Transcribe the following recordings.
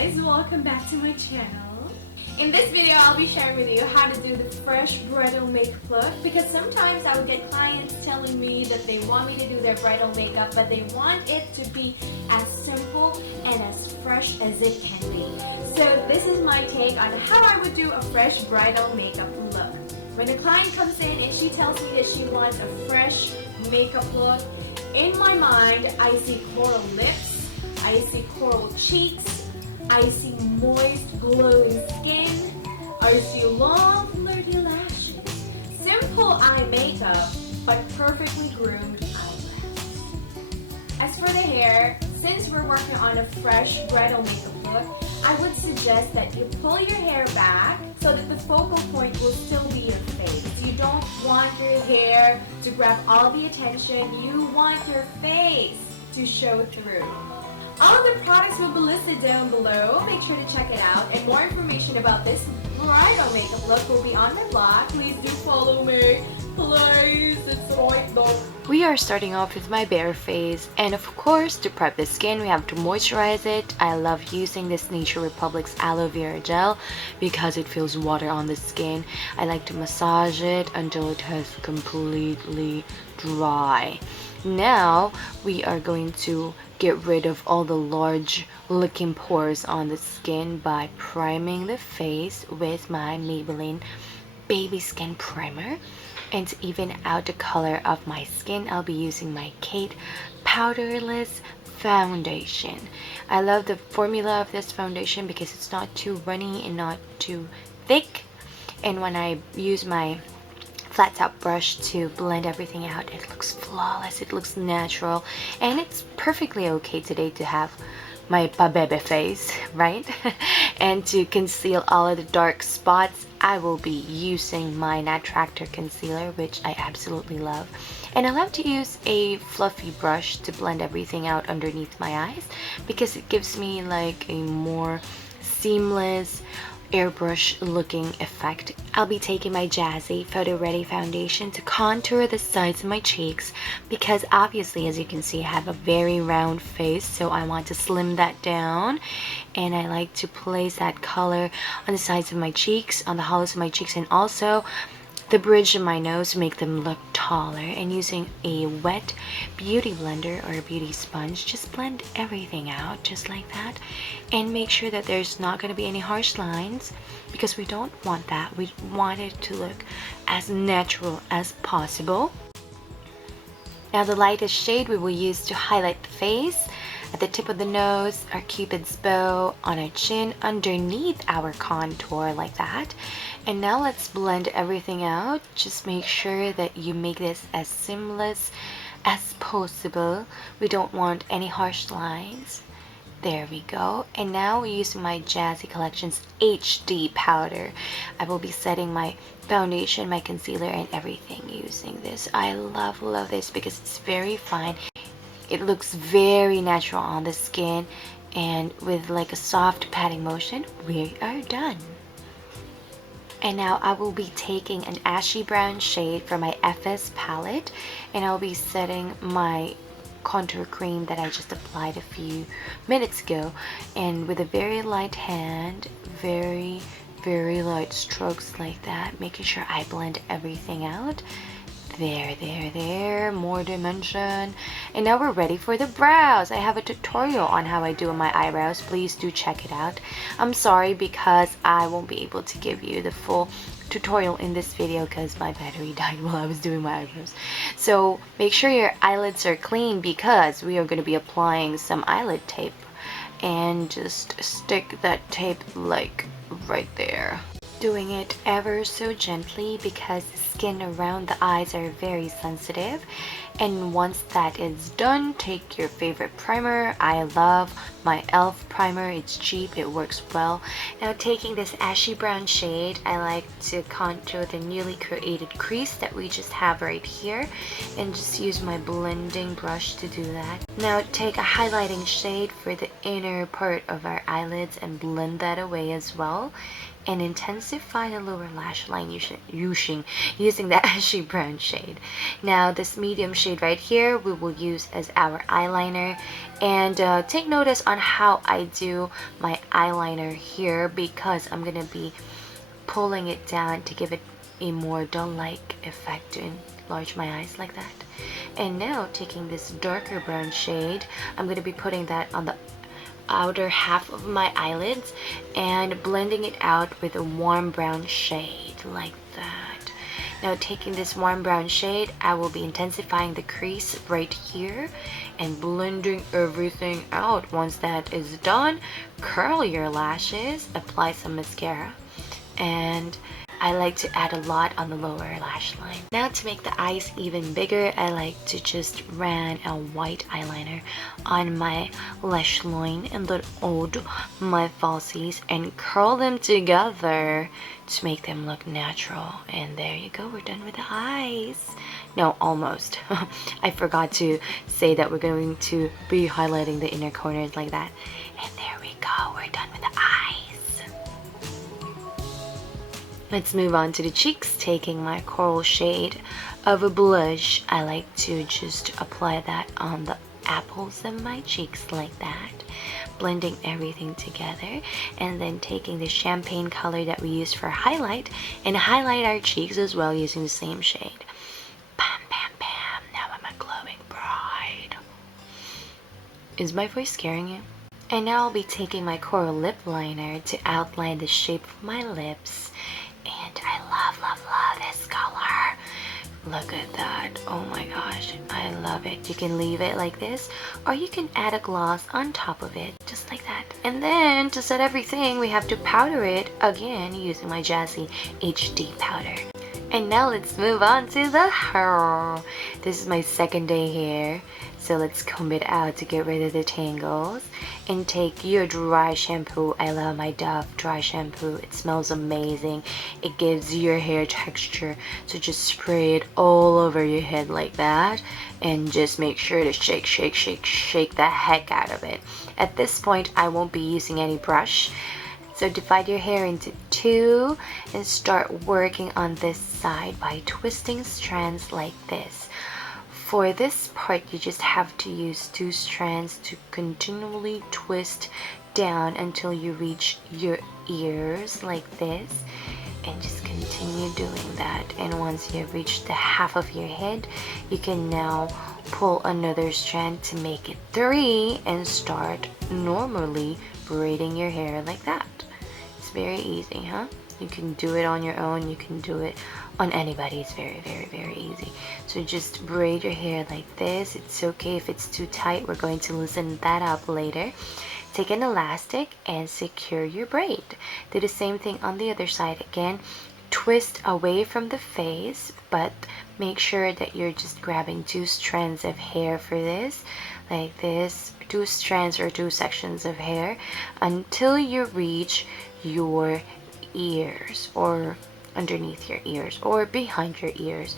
guys, welcome back to my channel. In this video, I'll be sharing with you how to do the fresh bridal makeup look, because sometimes I would get clients telling me that they want me to do their bridal makeup, but they want it to be as simple and as fresh as it can be. So this is my take on how I would do a fresh bridal makeup look. When the client comes in and she tells me that she wants a fresh makeup look, in my mind, I see coral lips, I see coral cheeks, I see moist, glowing skin, I see long, flirty lashes, simple eye makeup, but perfectly groomed eyebrows. As for the hair, since we're working on a fresh bridal makeup look, I would suggest that you pull your hair back so that the focal point will still be your face. You don't want your hair to grab all the attention, you want your face to show through. All of the products will be listed down below. Make sure to check it out. And more information about this bridal makeup look will be on my blog. Please do follow me. Please, it's right there. We are starting off with my bare face, and of course, to prep the skin, we have to moisturize it. I love using this Nature Republic's Aloe Vera gel because it feels water on the skin. I like to massage it until it has completely dry. Now we are going to get rid of all the large looking pores on the skin by priming the face with my Maybelline Baby Skin Primer. And to even out the color of my skin, I'll be using my Kate Powderless Foundation. I love the formula of this foundation because it's not too runny and not too thick. And when I use my flat top brush to blend everything out, it looks flawless, it looks natural, and it's perfectly okay today to have my pa-bebe face, right? And to conceal all of the dark spots, I will be using my Tractor concealer, which I absolutely love. And I love to use a fluffy brush to blend everything out underneath my eyes because it gives me like a more seamless airbrush looking effect. I'll be taking my Jazzy Photo Ready foundation to contour the sides of my cheeks because obviously, as you can see, I have a very round face, so I want to slim that down, and I like to place that color on the sides of my cheeks, on the hollows of my cheeks, and also the bridge of my nose to make them look taller. And using a wet beauty blender or a beauty sponge, just blend everything out just like that, and make sure that there's not going to be any harsh lines because we don't want that. We want it to look as natural as possible. Now the lightest shade we will use to highlight the face, at the tip of the nose, our cupid's bow, on our chin, underneath our contour like that. And now let's blend everything out. Just make sure that you make this as seamless as possible. We don't want any harsh lines. There we go. And now using my Jazzy Collection's HD powder, I will be setting my foundation, my concealer, and everything using this. I love this because it's very fine. It looks very natural on the skin, and with like a soft patting motion, we are done. And now I will be taking an ashy brown shade from my FS palette, and I'll be setting my contour cream that I just applied a few minutes ago, and with a very light hand, very light strokes like that, making sure I blend everything out. There, more dimension. And now we're ready for the brows. I have a tutorial on how I do my eyebrows. Please do check it out. I'm sorry because I won't be able to give you the full tutorial in this video because my battery died while I was doing my eyebrows. So make sure your eyelids are clean because we are going to be applying some eyelid tape, and just stick that tape like right there. Doing it ever so gently because the skin around the eyes are very sensitive. And once that is done, take your favorite primer. I love my e.l.f. primer. It's cheap, it works well. Now taking this ashy brown shade, I like to contour the newly created crease that we just have right here, and just use my blending brush to do that. Now take a highlighting shade for the inner part of our eyelids and blend that away as well. and intensify the lower lash line using the ashy brown shade. Now this medium shade right here we will use as our eyeliner, and take notice on how I do my eyeliner here, because I'm gonna be pulling it down to give it a more doll-like effect to enlarge my eyes like that. And now taking this darker brown shade, I'm going to be putting that on the outer half of my eyelids and blending it out with a warm brown shade like that. Now taking this warm brown shade, I will be intensifying the crease right here and blending everything out. Once that is done, curl your lashes, apply some mascara, and I like to add a lot on the lower lash line. Now to make the eyes even bigger, I like to just run a white eyeliner on my lash line and then hold my falsies and curl them together to make them look natural. And there you go, we're done with the eyes. No, almost. I forgot to say that we're going to be highlighting the inner corners like that. And there we go, we're done with the eyes. Let's move on to the cheeks, taking my coral shade of a blush. I like to just apply that on the apples of my cheeks like that, blending everything together, and then taking the champagne color that we used for highlight and highlight our cheeks as well using the same shade. Bam, bam, bam. Now I'm a glowing bride. Is my voice scaring you? And now I'll be taking my coral lip liner to outline the shape of my lips. And I love this color. Look at that. Oh my gosh, I love it. You can leave it like this, or you can add a gloss on top of it, just like that. And then to set everything, we have to powder it again using my Jazzy HD powder. And now let's move on to the hair. This is my second day here, so let's comb it out to get rid of the tangles. And take your dry shampoo. I love my Dove dry shampoo. It smells amazing. It gives your hair texture. So just spray it all over your head like that, and just make sure to shake the heck out of it. At this point, I won't be using any brush. So divide your hair into two and start working on this side by twisting strands like this. For this part, you just have to use two strands to continually twist down until you reach your ears like this, and just continue doing that. And once you have reached the half of your head, you can now pull another strand to make it three and start normally braiding your hair like that. It's very easy, huh? You can do it on your own, you can do it on anybody. It's very easy. So just braid your hair like this. It's okay if it's too tight, we're going to loosen that up later. Take an elastic and secure your braid. Do the same thing on the other side. Again, twist away from the face, but make sure that you're just grabbing two strands of hair for this, like this, two strands or two sections of hair until you reach your ears, or underneath your ears, or behind your ears,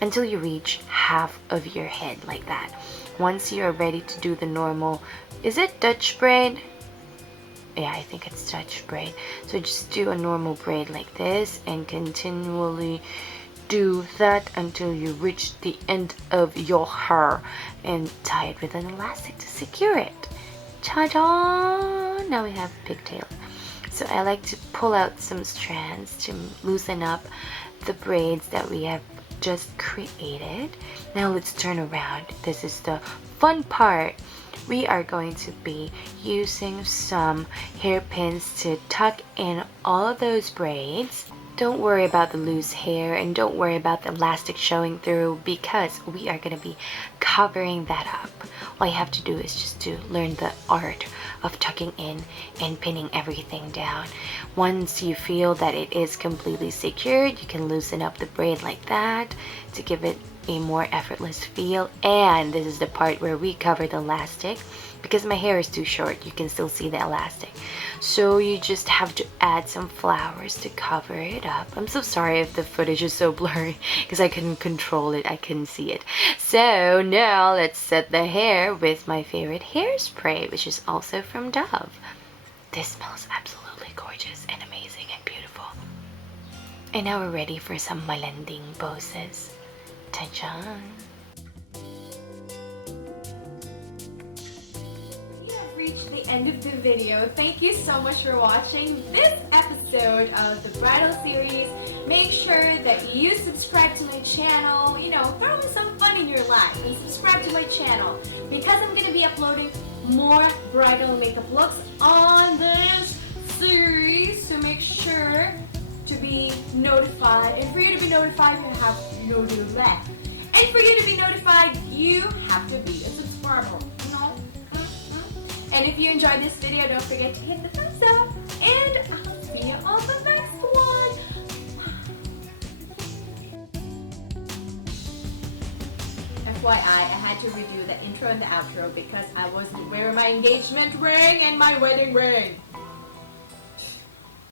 until you reach half of your head like that. Once you are ready to do the normal, is it Dutch braid? Yeah, I think it's Dutch braid. So just do a normal braid like this and continually do that until you reach the end of your hair, and tie it with an elastic to secure it. Ta-da! Now we have pigtail. So I like to pull out some strands to loosen up the braids that we have just created. Now let's turn around. This is the fun part. We are going to be using some hairpins to tuck in all of those braids. Don't worry about the loose hair, and don't worry about the elastic showing through, because we are going to be covering that up. All you have to do is just to learn the art of tucking in and pinning everything down. Once you feel that it is completely secured, you can loosen up the braid like that to give it a more effortless feel. And this is the part where we cover the elastic. Because my hair is too short, you can still see the elastic. So you just have to add some flowers to cover it up. I'm so sorry if the footage is so blurry, because I couldn't control it, I couldn't see it. So now let's set the hair with my favorite hairspray, which is also from Dove. This smells absolutely absolutely gorgeous and amazing and beautiful. And now we're ready for some malanding poses. Ta-da! We have reached the end of the video. Thank you so much for watching this episode of the Bridal series. Make sure that you subscribe to my channel. You know, throw in some fun in your life and subscribe to my channel because I'm going to be uploading more bridal makeup looks on this series. So make sure to be notified, and for you to be notified you have to do that, and for you to be notified you have to be a subscriber, you know. And if you enjoyed this video, don't forget to hit the thumbs up, and I'll see you on the next one. FYI, I had to redo the intro and the outro because I wasn't wearing my engagement ring and my wedding ring.